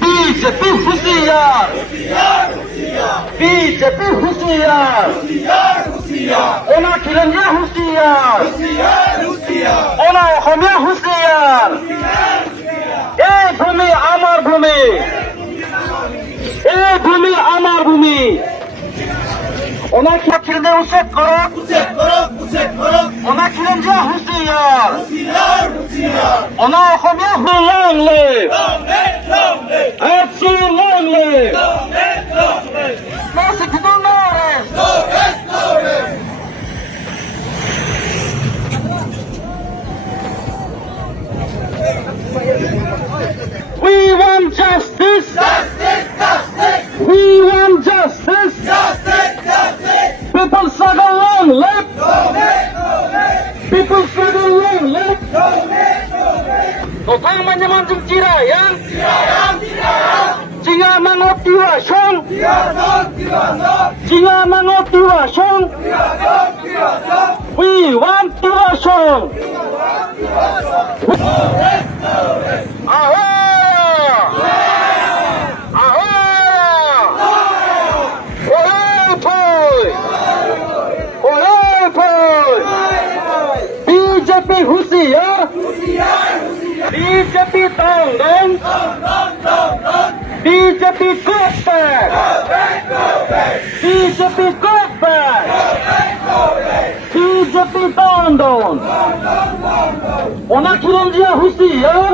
BJP होशियार, BJP होशियार, ओना खिलंजिया होशियार, ओना অসমীয়া होशियार, এই ভূমি আমার ভূমি, এই ভূমি আমার ভূমি। ওনা খিলঞ্জিয়া উচ্ছেদ করো, ওনা খিলঞ্জিয়া होशियार, ওনা Asamiya long live, absolute long live, no secretary, no arrest. We want justice, we want justice, people struggle long live, people struggle long live. Kau menyemangkan Cirayang, jika mangut diwasong, jika mangut diwasong, we want diwasong. BJP होशियार, BJP down, BJP cut back, BJP cut back, BJP down. ओना खिलंजिया होशियार।